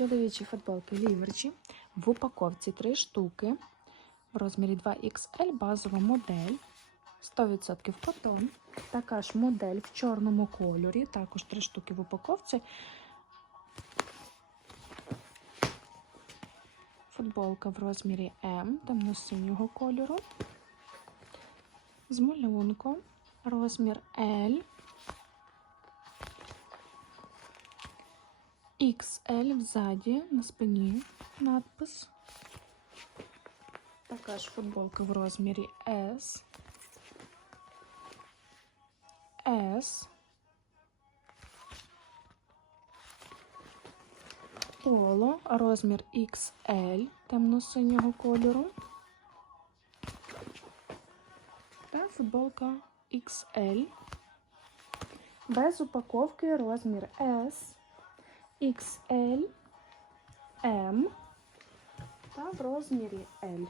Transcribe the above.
Чоловічі футболки ліверчі в упаковці 3 штуки в розмірі 2XL, базова модель, 100% котон. Така ж модель в чорному кольорі, також 3 штуки в упаковці. Футболка в розмірі М, темно-синього кольору. З малюнком, розмір L. XL взаді на спині надпис. Така ж футболка в розмірі S. S. Поло, розмір XL темно-синього кольору. Та футболка XL. Без упаковки розмір S. XL, M та в розмірі L.